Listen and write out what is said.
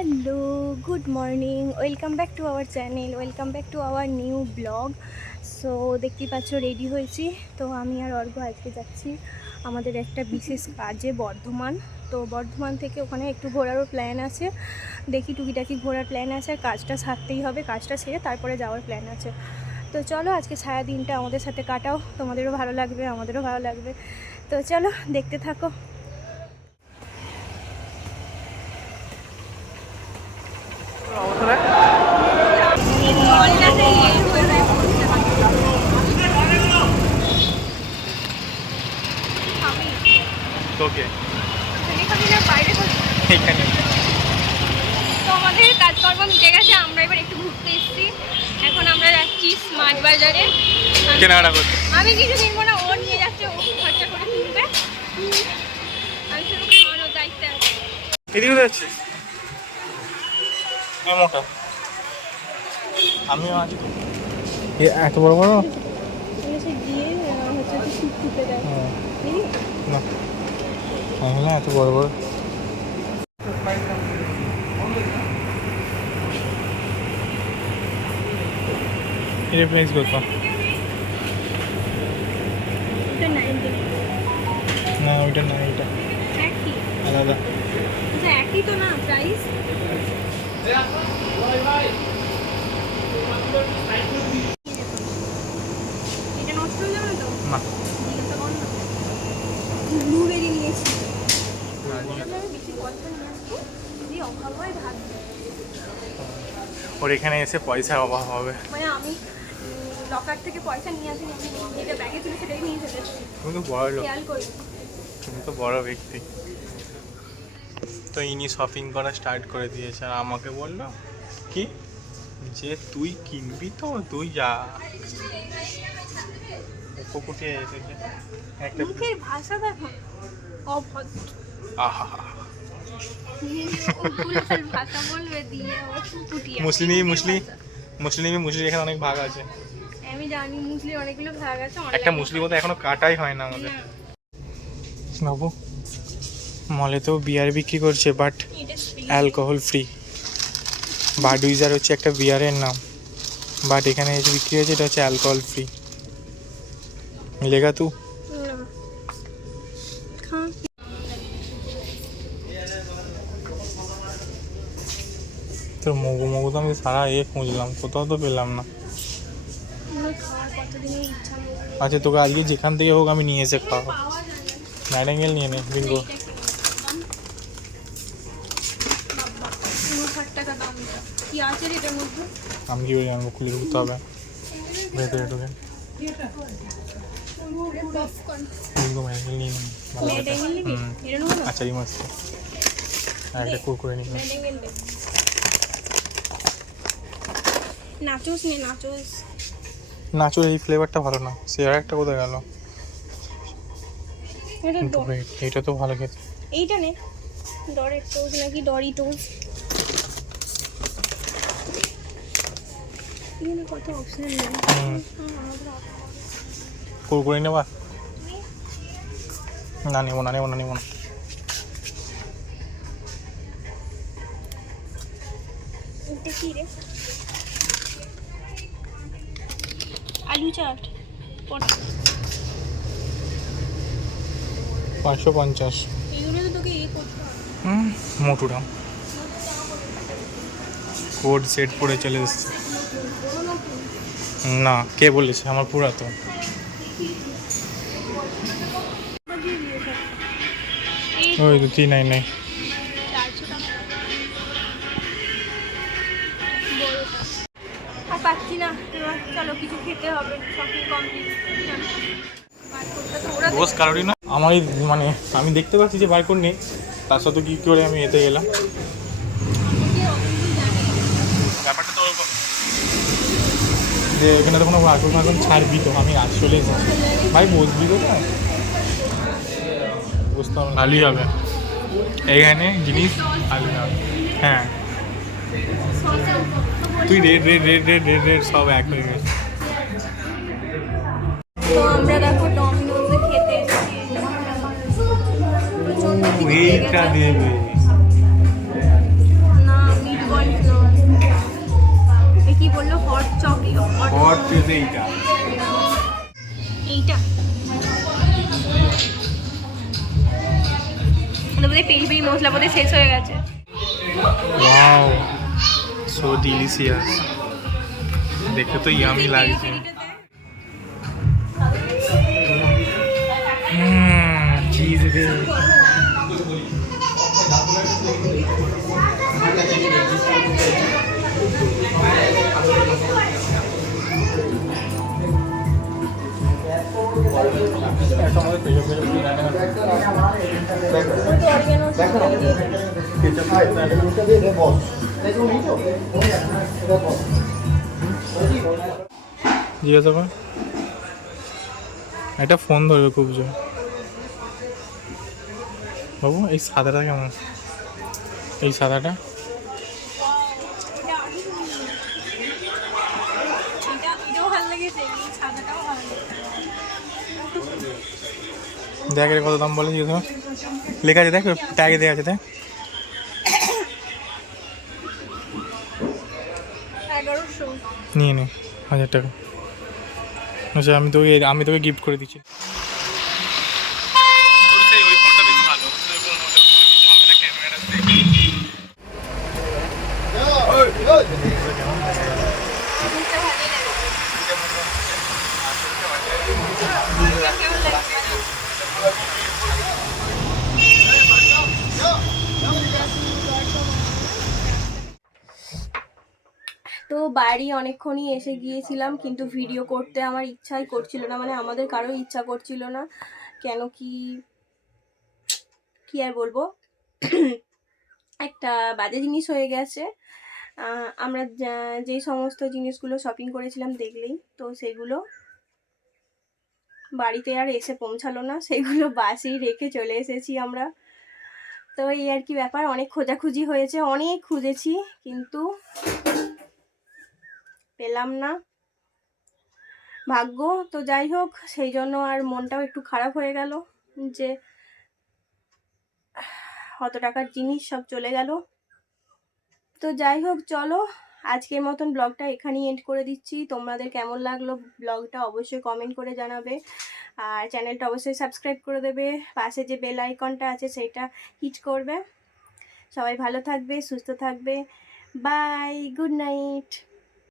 Hello, good morning, welcome back to our channel, welcome back to our new blog. So দেখতেই পাচ্ছ ready হয়েছি। তো আমি আর অর্ঘ্য আজকে যাচ্ছি আমাদের একটা বিশেষ কাজে বর্ধমান। তো বর্ধমান থেকে ওখানে একটু ঘোরারও প্ল্যান আছে, দেখি টুকিটাকি ঘোরার প্ল্যান আছে, আর কাজটা সারতেই হবে, কাজটা সেরে তারপরে যাওয়ার প্ল্যান আছে। তো চলো আজকে সারা দিনটা আমাদের সাথে কাটাও, তোমাদেরও ভালো লাগবে আমাদেরও ভালো লাগবে। তো চলো দেখতে থাকো। তোকে এখানে তো আমাদের কাজকর্ম মিটে গেছে, আমরা এবার একটু ঘুরতে এসেছি। এখন আমরা যাচ্ছি স্মার্ট বাজারে কেনাকাটা করতে। আমি কিছু কিনবো না, ও নিয়ে যাচ্ছে, ও খরচা করে কিনবে, আমি শুধু খাওয়ানোর দায়িত্বে আছি। এদিকে যাচ্ছে মোটা আমিও আছি এত বড় বড় গিয়ে হচ্ছে সুপ টুপে দেয় না হ্যাঁ এত বড় বড় এটা প্রাইস কত? না ওইটা না, এটা একই আলাদা। একই তো না প্রাইস। এটা নষ্ট হয়ে যাবে না তো? না ব্লুবেরি নিয়েছি, বেশি পয়সা নিয়ে আসবো, যদি অভাব হয় ভাত। ওর এখানে এসে পয়সার অভাব হবে। মানে আমি লকার থেকে পয়সা নিয়ে আসিনি, আমি যেটা ব্যাগে ছিল সেটাই নিয়ে ফেলেছি। তুমি তো বড় লোক, খেয়াল করি। তুমি তো বড় ব্যক্তি। তো ইনি শপিং করা স্টার্ট করে দিয়েছে আর আমাকে বললো কি যে তুই কিনবি তো তুই যা। কুকুটিয়ে এসেছে একটা মুখের ভাষা দেখো, অভদ্র। আহা ভাষা বলবে দিয়ে পুটিয়া। মুসলিম এখানে অনেক ভাগ আছে। আমি জানি মুসলিম অনেকগুলো ভাগ আছে, একটা মুসলিম মতো এখনো কাটাই হয় না আমাদের। বাবু মলে তো বিয়ার বিক্রি করছে বাট অ্যালকোহল ফ্রি। বাডুইজার হচ্ছে একটা বিয়ারের নাম, বাট এখানে এসে বিক্রি হয়েছে এটা হচ্ছে অ্যালকোহল ফ্রি। লেগা তু তোর মগু তো আমি সারা খুঁজলাম, কোথাও তো পেলাম না। আচ্ছা তোকে আজকে যেখান থেকে হোক আমি নিয়ে এসে খাওয়াবো। নাইটেঙ্গেল নিয়ে নে বিঙ্গো। আমি কি করে জানবো, খুলে ঢুকতে হবে ভেতরে ঢুকে। বিঙ্গো নাইটেঙ্গেল নিয়ে নে। আচ্ছা এই মাছ আর একটা কুরকুরে নিয়ে নে। নাচোস নে, নাচোস। নাচোর এই ফ্লেভারটা ভালো না, সে আর একটা কোথায় গেল? এইটা তো ভালো খেতে। এইটা নে, ডরের টোস্ট নাকি ডরিটোস, এখানে কত অপশন নেই। কুরকুরে নেবা? না নেবো না। এটা কি রে? আলু চাট 550। এগুলো তো তোকে করতে হবে। মোটুরাম কোড সেট পরে চলে এসছে। না কে বলেছে, আমার পুরাতন। ওই তো 399। আর পাচ্ছি না, চলো কিছু খেতে হবে, শপিং কমপ্লিট। বস কারোরই না আমারই, মানে আমি দেখতে পাচ্ছি যে বারকোড নেই, তার সাথে কী করে আমি এতে গেলাম। ব্যাপারটা তো ওরকম যে এখানে তো কোনো বারকোড ছাড়বি তো, আমি আসলে ভাই বসবি তো না, বুঝতে হবে ভালোই হবে এখানে জিনিস ভালো হবে। হ্যাঁ তুই রেড সব এক হয়ে গেছে। তো আমরা দেখো ডমিনোজে খেতে এসেছি, প্রচন্ড এইটা দেবে না ভেবেছিলাম ওদের শেষ হয়ে গেছে। ওয়াও, সো ডিলিশিয়াস, দেখে তো ইয়ামি লাগছে। চিজ রে, জিজ্ঞাসা কর, একটা ফোন ধরবে খুব জোর। বাবু এই সাদাটা কেমন, এই সাদাটা? দেখ রে কত দাম বলে, জিজ্ঞাসা কর। লেখা আছে দেখ, ট্যাগে দেওয়া আছে দেখ। 1100। নিয়ে নে 1000 টাকা। আচ্ছা আমি তোকে গিফট করে দিচ্ছি। তো বাড়ি অনেকক্ষণই এসে গিয়েছিলাম, কিন্তু ভিডিও করতে আমার ইচ্ছাই করছিল না, মানে আমাদের কারো ইচ্ছা করছিল না। কেন কি আর বলবো, একটা বাজে জিনিস হয়ে গেছে। আমরা যেই সমস্ত জিনিসগুলো শপিং করেছিলাম দেখলেই তো, সেগুলো বাড়িতে আর এসে পৌঁছালো না, সেগুলো বাসেই রেখে চলে এসেছি আমরা। তো এই আর কি ব্যাপার, অনেক খোঁজাখুঁজি হয়েছে, অনেক খুঁজেছি কিন্তু পেলাম না, ভাগ্য। তো যাই হোক, সেই জন্য আর মনটাও একটু খারাপ হয়ে গেল যে কত টাকার জিনিস সব চলে গেল। তো যাই হোক, চলো আজকের মতন ব্লগটা এখানেই এন্ড করে দিচ্ছি। তোমাদের কেমন লাগলো ব্লগটা অবশ্যই কমেন্ট করে জানাবে, আর চ্যানেলটা অবশ্যই সাবস্ক্রাইব করে দেবে, পাশে যে বেল আইকনটা আছে সেইটা হিট করবে। সবাই ভালো থাকবে, সুস্থ থাকবে, বাই, গুড নাইট।